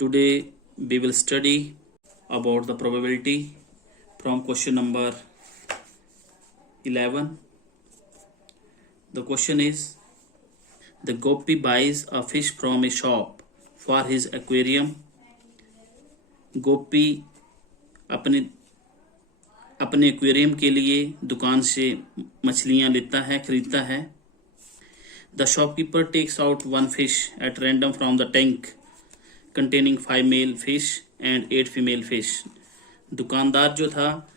Today we will study about the probability from question number 11. The question is, the Gopi buys a fish from a shop for his aquarium. गोपी अपने aquarium के लिए दुकान से मछलियां लेता है, खरीदता है. The shopkeeper takes out one fish at random from the tank containing 5 male fish and 8 female fish. दुकानदार जो था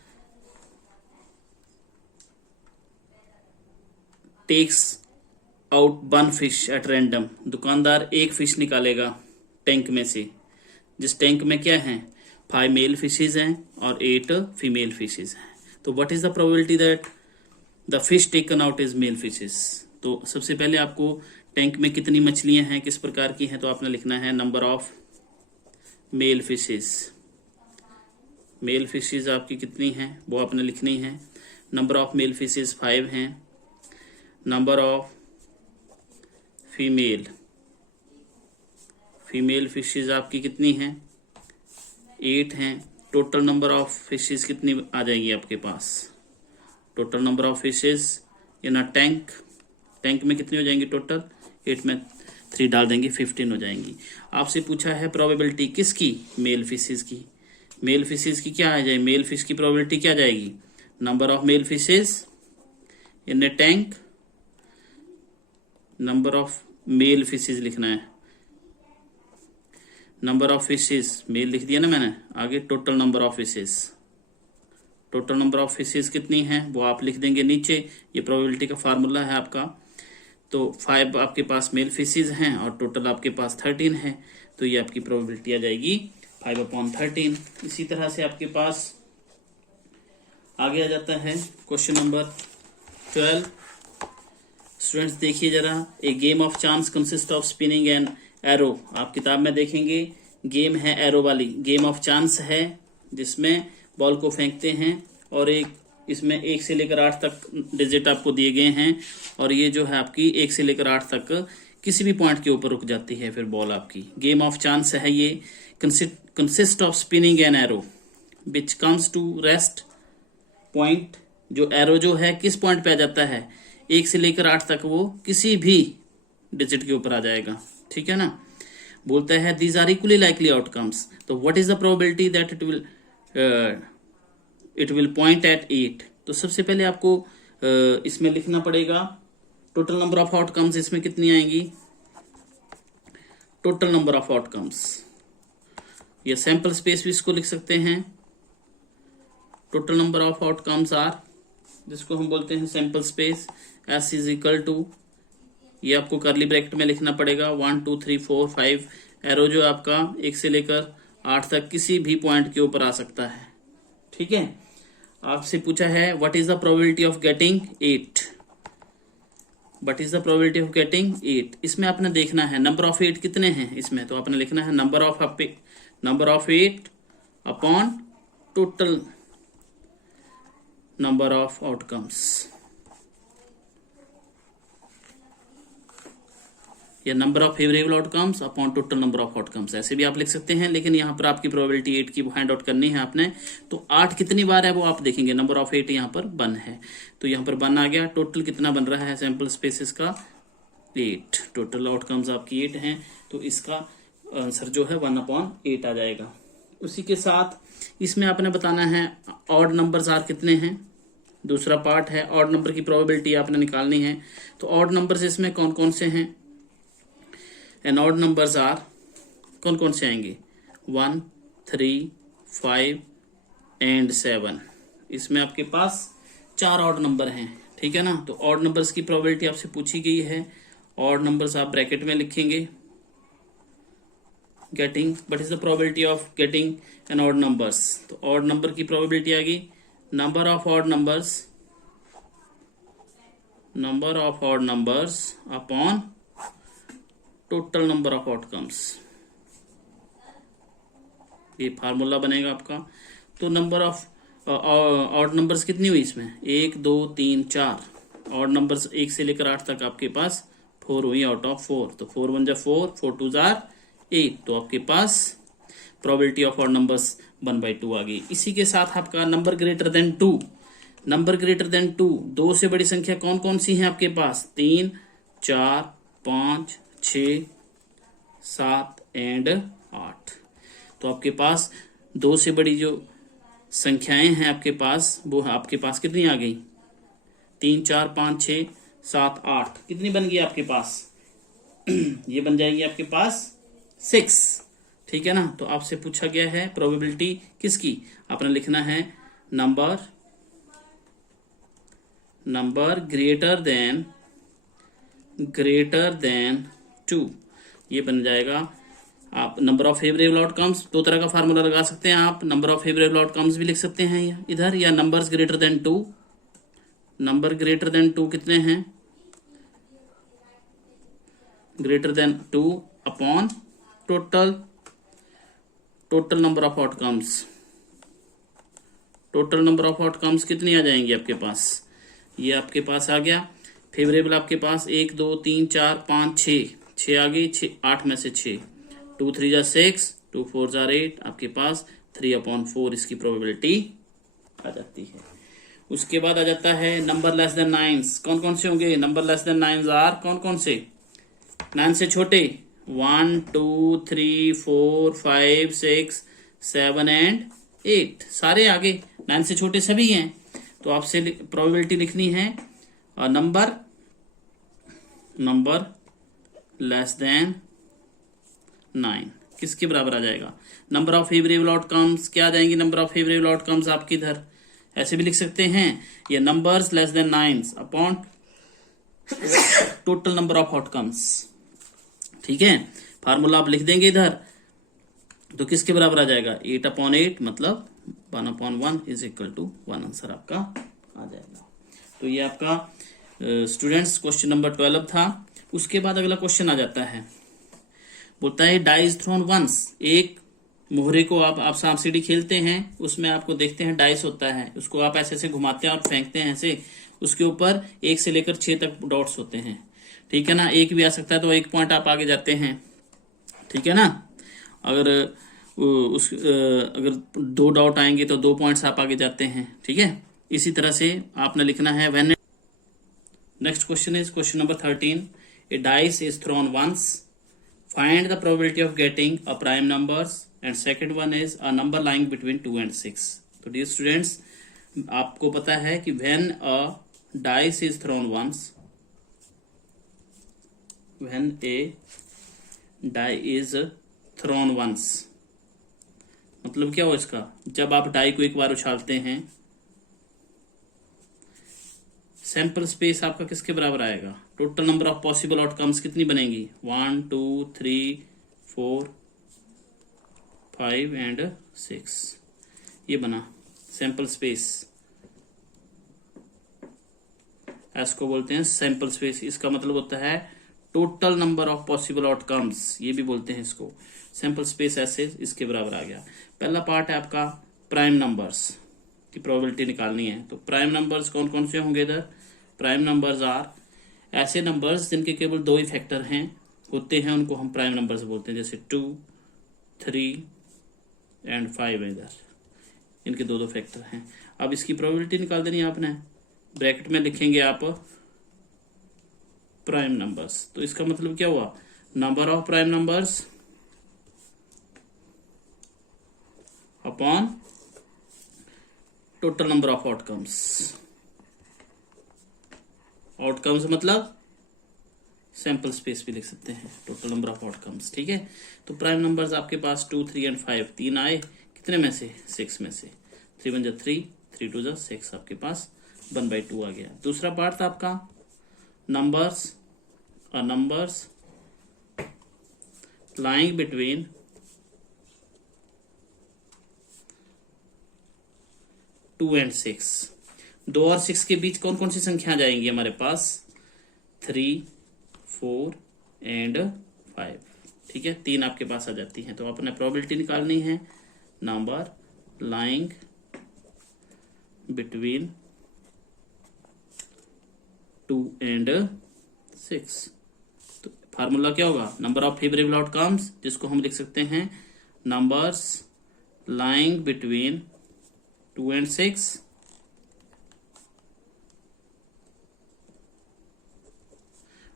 takes out one fish at random. दुकानदार एक फिश निकालेगा टैंक में से, जिस टैंक में क्या है, 5 मेल फिशेज हैं और 8 फीमेल फिशेज हैं. तो what is the probability that the fish taken out is male fishes. तो सबसे पहले आपको टैंक में कितनी मछलियां हैं, किस प्रकार की हैं, तो आपने लिखना है number of male fishes. Male fishes आपकी कितनी हैं वो आपने लिखनी है. नंबर ऑफ मेल फिशेज 5 हैं. नंबर ऑफ फीमेल फिशेज आपकी कितनी हैं, 8 हैं. टोटल नंबर ऑफ फिशेज कितनी आ जाएगी आपके पास, total number of fishes in a tank में कितनी हो जाएंगी टोटल, 8 में 3 डाल देंगे 15 हो जाएंगी. आपसे पूछा है प्रोबेबिलिटी किसकी, मेल फिशेज की. मेल फिशेज की क्या आ जाए, मेल फिश की प्रोबेबिलिटी क्या जाएगी, number of male fishes in A tank, number of male fishes लिखना है. नंबर ऑफ फिशेज मेल लिख दिया ना मैंने, आगे total number of fishes. Total number of fishes कितनी हैं वो आप लिख देंगे नीचे. ये प्रोबेबिलिटी का फार्मूला है आपका. तो 5 आपके पास मेल फिशेज हैं और टोटल आपके पास 13 है. तो ये आपकी प्रोबेबिलिटी आ जाएगी 5/13. इसी तरह से आपके पास आगे आ जाता है क्वेश्चन नंबर 12. स्टूडेंट्स देखिए जरा, a game of chance consist of spinning and arrow. आप किताब में देखेंगे गेम है एरो वाली, गेम ऑफ चांस है जिसमें बॉल को फेंकते हैं और एक इसमें 1 से लेकर 8 तक डिजिट आपको दिए गए हैं और ये जो है आपकी 1 से लेकर 8 तक किसी भी पॉइंट के ऊपर रुक जाती है फिर बॉल आपकी. गेम ऑफ चांस है ये. Consist of spinning and arrow which comes to rest point. जो एरो जो है किस पॉइंट पे आ जाता है, 1 से लेकर 8 तक वो किसी भी डिजिट के ऊपर आ जाएगा. ठीक है ना. बोलता है these are equally likely outcomes. तो what is the probability that it will point at 8. तो सबसे पहले आपको इसमें लिखना पड़ेगा टोटल नंबर ऑफ आउटकम्स. इसमें कितनी आएंगी, टोटल नंबर ऑफ आउटकम्स, या सैंपल स्पेस भी इसको लिख सकते हैं. Total number of outcomes are, जिसको हम बोलते हैं sample space, S is equal to, ये आपको करली ब्रैकेट में लिखना पड़ेगा 1 2 3 4 5. एरो जो आपका 1 से लेकर 8 तक किसी भी पॉइंट के ऊपर आ सकता है. ठीक है. आपसे पूछा है what is the probability of getting 8. What is the probability of getting 8. इसमें आपने देखना है नंबर ऑफ 8 कितने हैं इसमें, तो आपने लिखना है number of 8 upon total number of outcomes, या number of favourable outcomes upon total number of outcomes. ऐसे भी आप लिख सकते हैं, लेकिन यहाँ पर आपकी प्रोबेबिलिटी 8 की फाइंड आउट करनी है आपने. तो 8 कितनी बार है वो आप देखेंगे. नंबर ऑफ 8 यहाँ पर 1 है, तो यहाँ पर 1 आ गया. टोटल कितना बन रहा है सैंपल स्पेसेस का, 8. टोटल आउटकम्स आपकी 8 हैं, तो इसका आंसर जो है 1/8 आ जाएगा. उसी के साथ इसमें आपने बताना है ऑड नंबर्स आर कितने हैं. दूसरा पार्ट है ऑड नंबर की प्रोबेबिलिटी आपने निकालनी है. तो ऑड नंबर्स इसमें कौन कौन से हैं, एंड ऑड नंबर्स आर कौन कौन से आएंगे, 1 3 5 एंड 7. इसमें आपके पास 4 ऑड नंबर हैं. ठीक है ना. तो ऑड नंबर्स की प्रोबेबिलिटी आपसे पूछी गई है. ऑड नंबर्स आप ब्रैकेट में लिखेंगे. Getting, what is the probability of getting an odd numbers. तो ऑड नंबर की प्रोबेबिलिटी आ गई number of odd numbers upon total number of outcomes. ये फार्मूला बनेगा आपका. तो नंबर ऑफ ऑड नंबर्स कितनी हुई इसमें, 1 2 3 4. ऑड नंबर्स 1 से लेकर 8 तक आपके पास 4 हुई आउट ऑफ 4. तो 4 1 जा 4, 4 2 जार 8. तो आपके पास प्रोबेबिलिटी ऑफ ऑड नंबर्स 1/2 आ गई। इसी के साथ आपका number greater than 2, number greater than 2, 2 से बड़ी संख्या कौन कौन सी है आपके पास? 3, 4, 5, 6, 7 एंड 8। तो आपके पास 2 से बड़ी जो संख्याएं हैं आपके पास, वो आपके पास कितनी आ गई? 3, 4, 5, 6, 7, 8। कितनी बन गई आपके पास? ये बन जाएगी आपके पास 6। ठीक है ना? तो आपसे पूछा गया है प्रोबेबिलिटी किसकी, आपने लिखना है नंबर ग्रेटर देन 2। ये बन जाएगा। आप नंबर ऑफ फेवरेबल आउटकम्स, दो तरह का फार्मूला लगा सकते हैं आप। नंबर ऑफ फेवरेबल आउटकम्स भी लिख सकते हैं इधर, या numbers greater than 2। Number greater than 2 कितने हैं? Greater than 2 upon total number of outcomes. Total number of outcomes कितनी आ जाएंगी आपके पास? ये आपके पास आ गया। फेवरेबल आपके पास 1, 2, 3, 4, 5, 6 आ गई। 8 में से 6, 2, 3 जा 6, 2, 4 जा 8, आपके पास 3/4 इसकी प्रोबेबिलिटी आ जाती है। उसके बाद आ जाता है नंबर लेस देन 9। कौन कौन से होंगे? नंबर लेस देन 9 आर कौन कौन से? 9 से छोटे 1, 2, 3, 4, 5, 6, 7 एंड 8, सारे आगे 9 से छोटे सभी हैं। तो आपसे प्रोबेबिलिटी लिखनी है नंबर लेस देन 9 किसके बराबर आ जाएगा? नंबर ऑफ फेवरेबल आउटकम्स क्या आ जाएंगे? नंबर ऑफ फेवरेबल आउटकम्स आपकी इधर ऐसे भी लिख सकते हैं, ये numbers less than 9 upon total number of outcomes. ठीक है, फार्मूला आप लिख देंगे इधर, तो किसके बराबर आ जाएगा? 8/8 मतलब 1/1 इज इक्वल टू 1 आंसर आपका आ जाएगा। तो ये आपका स्टूडेंट्स क्वेश्चन नंबर 12 था। उसके बाद अगला क्वेश्चन आ जाता है, बोलता है डाइस थ्रोन वंस। एक मोहरे को आप सांप सीढ़ी खेलते हैं, उसमें आपको देखते हैं डाइस होता है, उसको आप ऐसे ऐसे घुमाते हैं और फेंकते हैं ऐसे, उसके ऊपर 1 से लेकर 6 तक डॉट्स होते हैं। ठीक है ना? 1 भी आ सकता है, तो 1 पॉइंट आप आगे जाते हैं। ठीक है ना? अगर अगर 2 डॉट आएंगे तो 2 पॉइंट्स आप आगे जाते हैं। ठीक है, इसी तरह से आपने लिखना है when. Next question is question number 13। A dice is thrown once, find the probability of getting a prime numbers, and second one is a number lying between 2 and 6। तो डियर स्टूडेंट्स, आपको पता है कि when a dice is thrown once, when a die is thrown once मतलब क्या हो इसका? जब आप डाई को एक बार उछालते हैं, सैंपल स्पेस आपका किसके बराबर आएगा? Total number of possible outcomes कितनी बनेगी? 1, 2, 3, 4, 5 एंड 6। ये बना सैंपल स्पेस, इसको बोलते हैं सैंपल स्पेस। इसका मतलब होता है total number of possible outcomes, ये भी बोलते हैं इसको। सैंपल स्पेस ऐसे इसके बराबर आ गया। पहला पार्ट है आपका प्राइम नंबर्स की प्रोबेबिलिटी निकालनी है। तो प्राइम नंबर्स कौन कौन से होंगे इधर? प्राइम नंबर्स आर ऐसे नंबर्स जिनके केवल 2 ही फैक्टर हैं होते हैं, उनको हम प्राइम नंबर्स बोलते हैं। जैसे 2, 3 एंड 5 इधर, इनके 2 फैक्टर हैं। अब इसकी प्रोबेबिलिटी निकाल देनी है आपने। ब्रैकेट में लिखेंगे आप प्राइम नंबर्स। तो इसका मतलब क्या हुआ? Number of prime numbers upon total number of outcomes. Outcomes मतलब सैंपल स्पेस भी लिख सकते हैं, टोटल नंबर ऑफ आउटकम्स। ठीक है, तो प्राइम नंबर्स आपके पास 2, 3 एंड 5 तीन आए, कितने में से? 6 में से। 3 1 जा 3, 3 2 जा 6, आपके पास 1/2 आ गया। दूसरा पार्ट था आपका नंबर्स lying between 2 and 6। 2 और 6 के बीच कौन कौन सी संख्या आ जाएंगी हमारे पास? 3, 4 एंड 5। ठीक है, 3 आपके पास आ जाती हैं। तो आपने प्रोबेबिलिटी निकालनी है नंबर लाइंग बिटवीन 2 and 6। तो फार्मूला क्या होगा? नंबर ऑफ फेवरेबल आउटकम्स, जिसको हम लिख सकते हैं numbers lying between 2 and 6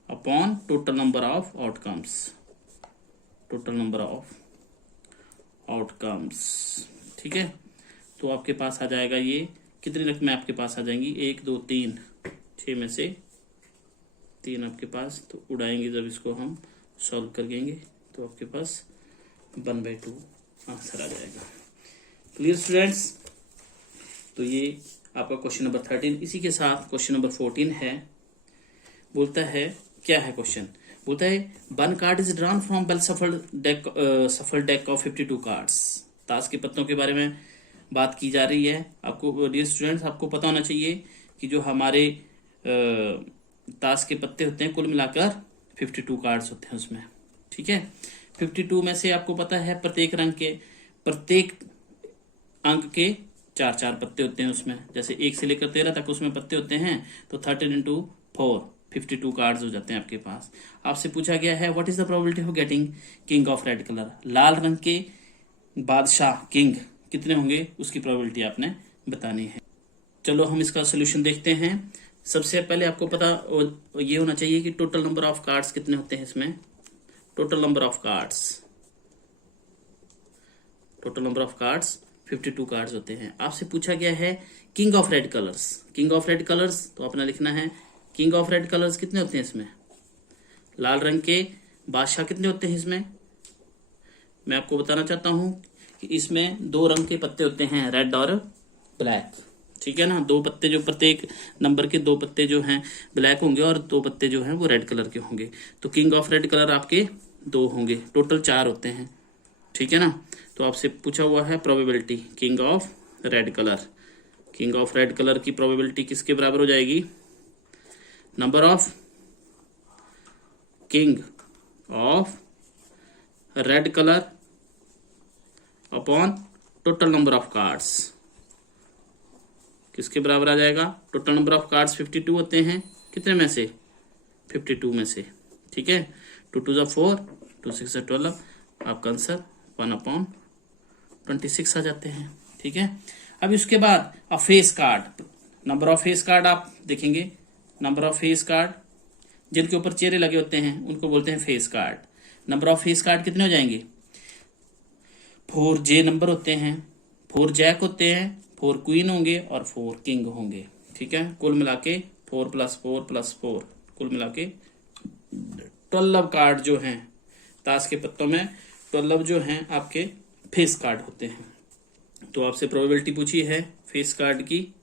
upon total number of outcomes. total number of outcomes, ठीक है। तो आपके पास आ जाएगा ये, कितनी रकमें आपके पास आ जाएंगी, 1 2 3, 6 में से 3 आपके पास, तो उड़ाएंगे जब इसको हम सॉल्व कर देंगे तो आपके पास 1/2 आंसर आ जाएगा। Clear students? तो ये आपका क्वेश्चन नंबर 13। इसी के साथ क्वेश्चन नंबर 14 है। बोलता है, क्या है क्वेश्चन? बोलता है 1 card is drawn from well सफल डेक ऑफ 52 कार्ड्स। ताश के पत्तों के बारे में बात की जा रही है। आपको डियर स्टूडेंट्स, आपको पता होना चाहिए कि जो हमारे ताश के पत्ते होते हैं कुल मिलाकर 52 कार्ड्स होते हैं उसमें, ठीक है। 52 में से आपको पता है प्रत्येक रंग के, प्रत्येक अंक के 4 पत्ते होते हैं उसमें। जैसे 1 से लेकर 13 तक उसमें पत्ते होते हैं, तो 13 × 4 52 कार्ड्स हो जाते हैं आपके पास। आपसे पूछा गया है what is the probability of getting king of red colour. लाल रंग के बादशाह किंग कितने होंगे, उसकी प्रोबेबिलिटी आपने बतानी है। चलो हम इसका सोल्यूशन देखते हैं। सबसे पहले आपको पता ये होना चाहिए कि टोटल नंबर ऑफ कार्ड्स कितने होते हैं इसमें। Total number of cards 52 cards होते हैं। आपसे पूछा गया है king of red colours. King of red colours तो अपना लिखना है, किंग ऑफ रेड कलर्स कितने होते हैं इसमें। लाल रंग के बादशाह कितने होते हैं इसमें। मैं आपको बताना चाहता हूं कि इसमें 2 रंग के पत्ते होते हैं, रेड और ब्लैक, ठीक है ना। 2 पत्ते जो प्रत्येक नंबर के 2 पत्ते जो हैं ब्लैक होंगे और 2 पत्ते जो हैं वो रेड कलर के होंगे। तो किंग ऑफ रेड कलर आपके 2 होंगे, टोटल 4 होते हैं, ठीक है ना। तो आपसे पूछा हुआ है probability king of red colour. King of red colour की प्रोबेबिलिटी किसके बराबर हो जाएगी, number of king of red colour upon total number of cards. किसके बराबर आ जाएगा, टोटल नंबर ऑफ कार्ड्स 52 होते हैं, कितने में से 52 में से, ठीक है। 2 2 4, 2 6 12, आपका आंसर 1/26 आ जाते हैं, ठीक है। अब इसके बाद face card, number of face card आप देखेंगे। नंबर ऑफ फेस कार्ड जिनके ऊपर चेहरे लगे होते हैं उनको बोलते हैं face card. Number of face card कितने हो जाएंगे, 4 J नंबर होते हैं, 4 जैक होते हैं, 4 क्वीन होंगे और 4 किंग होंगे, ठीक है। कुल मिला के 4 + 4 + 4, कुल मिला के 12 कार्ड जो हैं ताश के पत्तों में, 12 जो हैं आपके फेस कार्ड होते हैं। तो आपसे प्रोबेबिलिटी पूछी है फेस कार्ड की।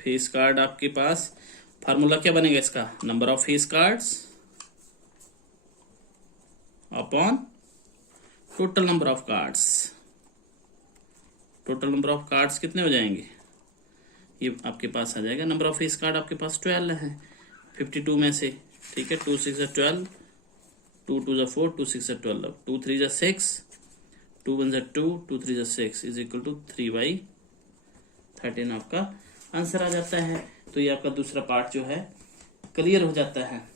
फेस कार्ड आपके पास फार्मूला क्या बनेगा इसका, number of face cards upon total number of cards. Total number of cards कितने हो जाएंगे, ये आपके पास आ जाएगा। नंबर ऑफ फेस कार्ड आपके पास 12 है 52 में से, ठीक है। 2 6 12, 2 2 4, 2 6 12, 2 3 6, 2 1 2, 2 3 6 इज इक्वल टू 3/13 आपका आंसर आ जाता है। तो ये आपका दूसरा पार्ट जो है क्लियर हो जाता है,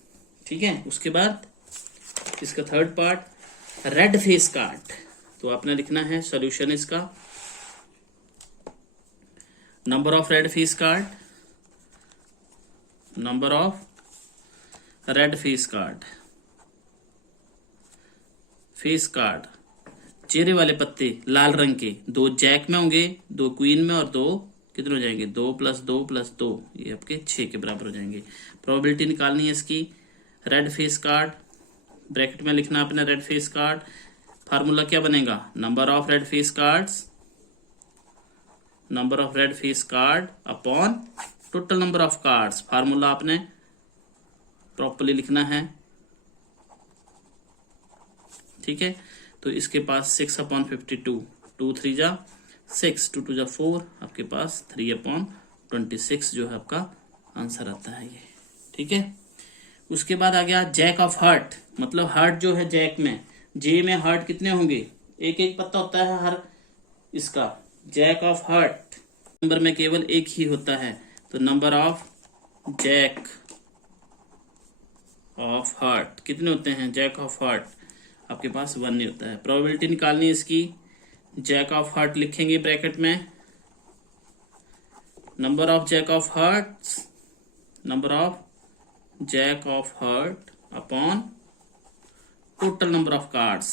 ठीक है। उसके बाद इसका third part red face card. तो आपने लिखना है सॉल्यूशन इसका, number of red face card, number of red face card, face card चेहरे वाले पत्ते लाल रंग के 2 जैक में होंगे, 2 क्वीन में और 2 कितने हो जाएंगे, 2 + 2 + 2, ये आपके 6 के बराबर हो जाएंगे। प्रोबेबिलिटी निकालनी है इसकी। रेड फेस कार्ड ब्रैकेट में लिखना अपने रेड फेस कार्ड, फार्मूला क्या बनेगा, number of red face cards, number of red face card upon total number of cards. Formula आपने प्रॉपर्ली लिखना है, ठीक है। तो इसके पास 6/52, 2 3 जा 6, 2 2 जा 4, आपके पास 3/26 जो है आपका आंसर आता है ये, ठीक है। उसके बाद आ गया जैक ऑफ हार्ट, मतलब हार्ट जो है जैक में, जे में हार्ट कितने होंगे, एक एक पत्ता होता है हर इसका। जैक ऑफ हार्ट नंबर में केवल एक ही होता है, तो number of jack of heart कितने होते हैं, जैक ऑफ हार्ट आपके पास 1 नहीं होता है। प्रोबेबिलिटी निकालनी है इसकी, जैक ऑफ हार्ट लिखेंगे ब्रैकेट में, number of jack of heart, number of jack of heart upon total number of cards.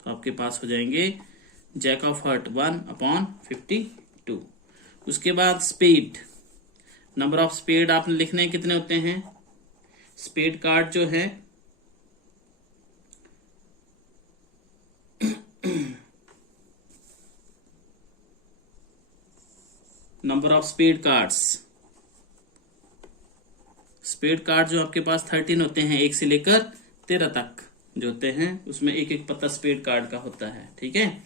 तो आपके पास हो जाएंगे जैक ऑफ हार्ट 1 अपॉन 52। उसके बाद स्पेड, नंबर ऑफ स्पेड आपने लिखने कितने होते हैं, स्पेड कार्ड जो है number of spade cards, spade card जो आपके पास 13 होते हैं, 1 से लेकर 13 तक जो होते हैं, उसमें एक एक पत्ता स्पेड कार्ड का होता है। ठीक है,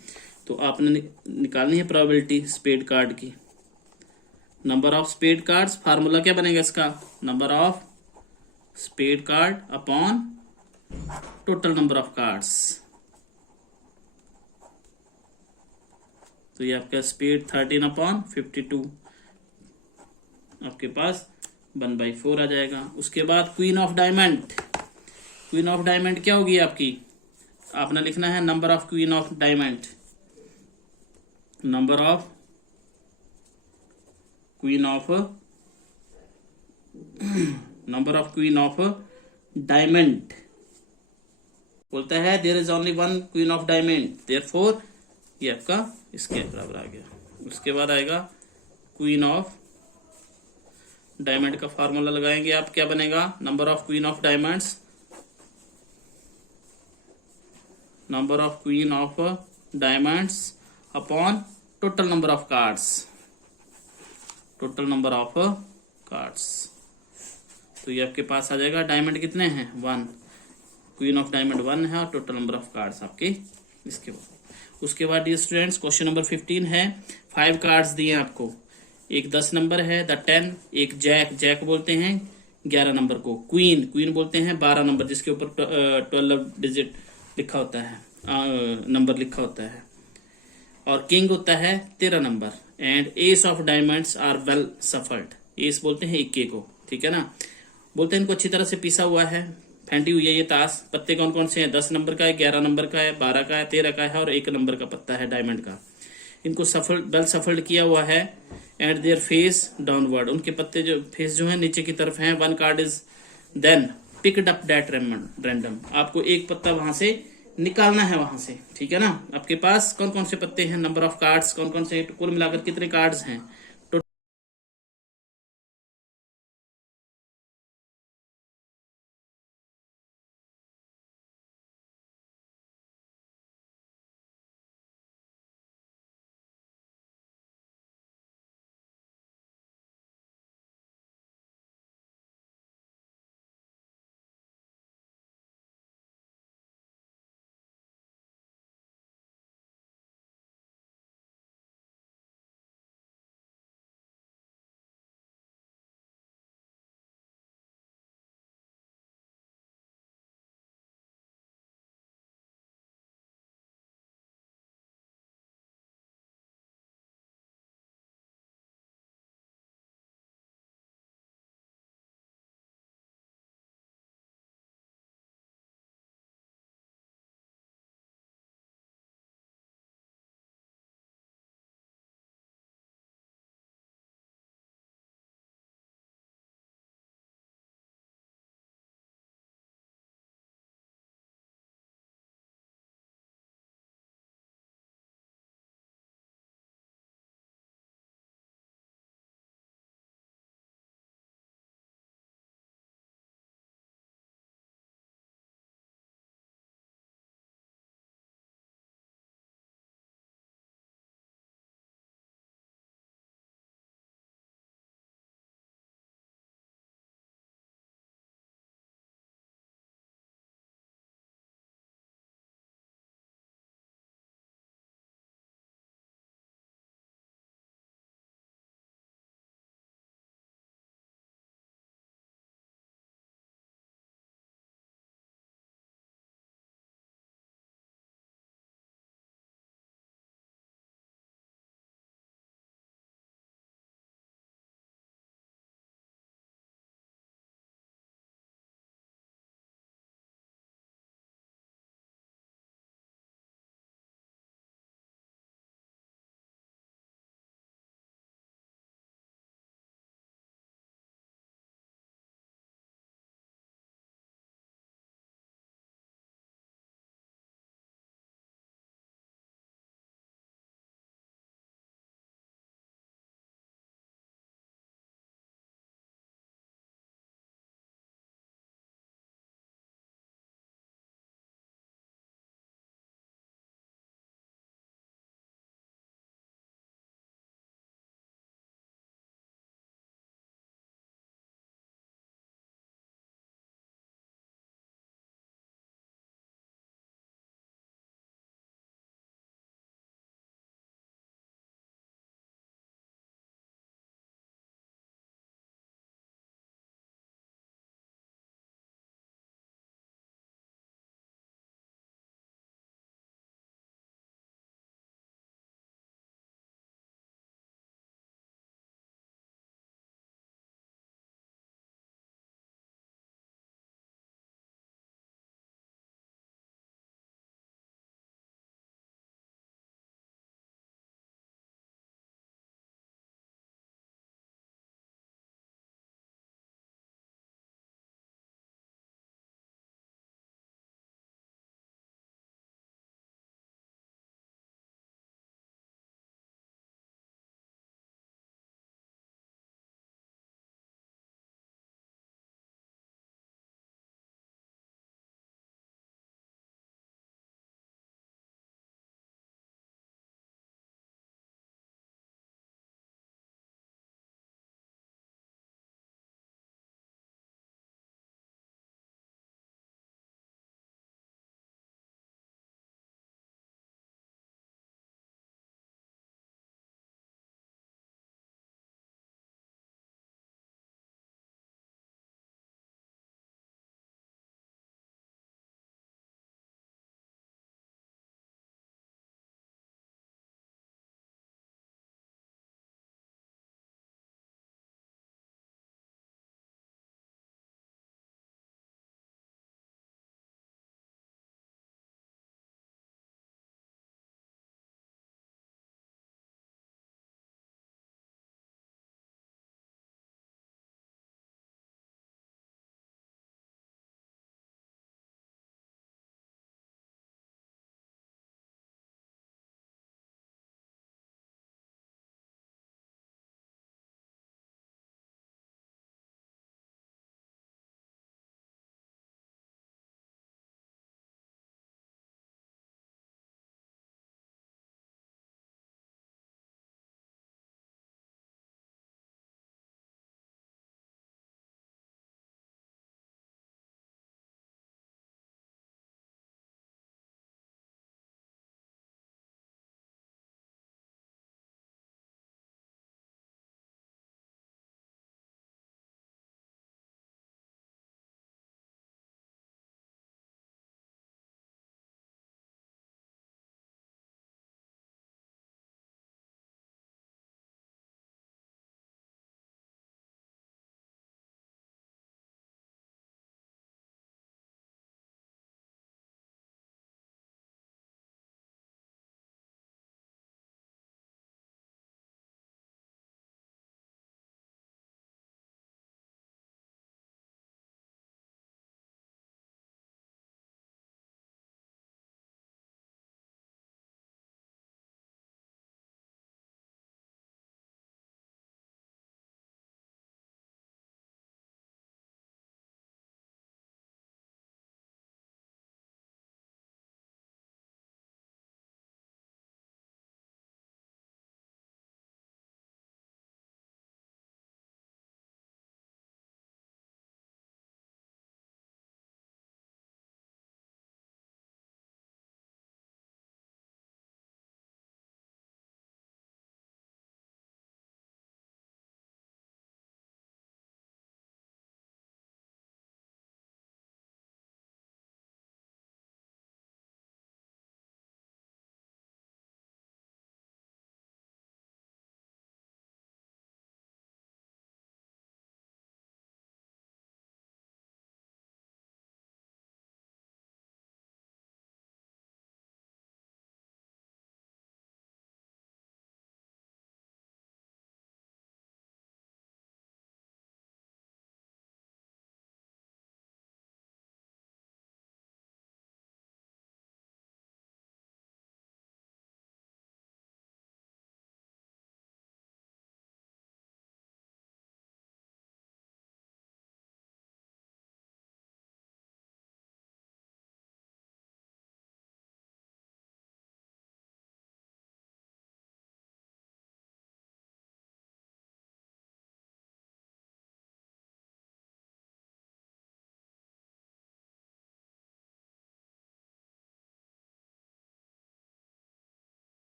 तो आपने निकालनी है प्रोबेबिलिटी स्पेड कार्ड की। Number of spade cards, formula क्या बनेगा इसका, number of spade card upon total number of cards. तो ये आपका स्पेड 13 अपॉन 52 आपके पास 1/4 आ जाएगा। उसके बाद queen of diamond, queen of diamond क्या होगी आपकी, आपने लिखना है number of queen of diamond, number of queen of, number of queen of diamond बोलता है there is only 1 queen of diamond, therefore ये आपका इसके बराबर आ गया। उसके बाद आएगा क्वीन ऑफ डायमंड का फार्मूला लगाएंगे आप, क्या बनेगा, number of queen of diamonds, number of queen of diamonds upon total number of cards, total number of cards. तो ये आपके पास आ जाएगा, डायमंड कितने हैं 1, क्वीन ऑफ डायमंड 1 है और टोटल नंबर ऑफ कार्ड्स आपके इसके बाद। उसके बाद डियर स्टूडेंट्स क्वेश्चन नंबर 15 है, 5 कार्ड्स दिए आपको, एक 10 नंबर है द 10, एक जैक, जैक बोलते हैं 11 नंबर को, क्वीन, क्वीन बोलते हैं 12 नंबर जिसके ऊपर 12 डिजिट लिखा होता है, नंबर लिखा होता है, और किंग होता है 13 number, and ace of diamonds are well shuffled, ace बोलते हैं इक्के को, ठीक है ना, बोलते हैं इनको अच्छी तरह से पीसा हुआ है, फेंटी हुई है ये ताश। पत्ते कौन कौन से हैं, 10 नंबर का है, 11 नंबर का है, 12 का है, 13 का है और 1 नंबर का पत्ता है डायमंड का। इनको सफल वेल सफल्ड किया हुआ है, एंड देयर फेस डाउनवर्ड, उनके पत्ते जो फेस जो है नीचे की तरफ हैं। 1 card is then picked up that random, आपको एक पत्ता वहां से निकालना है वहां से, ठीक है ना। आपके पास कौन कौन से पत्ते हैं, नंबर ऑफ कार्ड्स कौन कौन से, कुल मिलाकर कितने कार्ड्स हैं,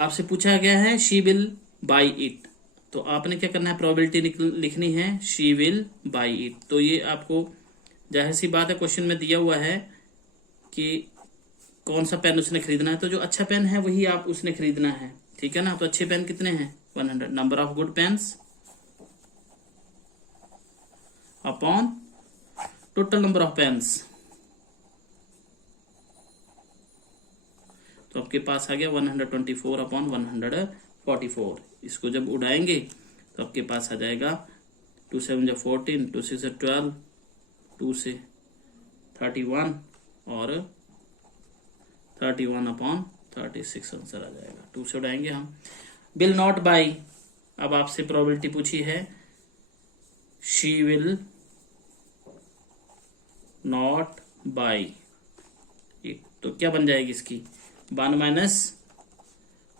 आपसे पूछा गया है शी विल बाई इट, तो आपने क्या करना है, प्रोबेबिलिटी लिखनी है शी विल बाई इट। तो ये आपको जाहिर सी बात है क्वेश्चन में दिया हुआ है कि कौन सा पेन उसने खरीदना है, तो जो अच्छा पेन है वही आप उसने खरीदना है, ठीक है ना। तो अच्छे पेन कितने हैं, 100, number of good pens upon total number of pens. तो आपके पास आ गया 124 अपॉन 144। इसको जब उड़ाएंगे तो आपके पास आ जाएगा 2 7 14, 2 6 12, 2 से 31 और 31 अपॉन 36 आंसर आ जाएगा। 2 से उड़ाएंगे हम। विल नॉट बाई, अब आपसे प्रोबेबिलिटी पूछी है she will not buy it, तो क्या बन जाएगी इसकी, 1 minus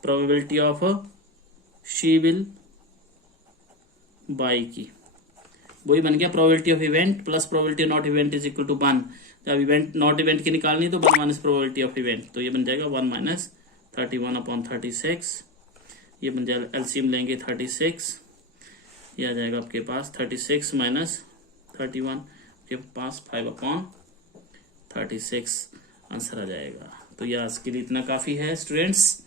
probability of she will buy की, वही बन गया probability of event plus probability of not event is equal to 1। जब इवेंट नॉट इवेंट की निकालनी तो 1 माइनस प्रोबेबिलिटी ऑफ इवेंट, तो ये बन जाएगा 1 माइनस 31 अपॉन 36। ये बन जाएगा एलसीएम लेंगे 36, ये आ जाएगा आपके पास 36 माइनस 31, आपके पास 5 अपॉन 36 आंसर आ जाएगा। तो ये आज के लिए इतना काफी है स्टूडेंट्स।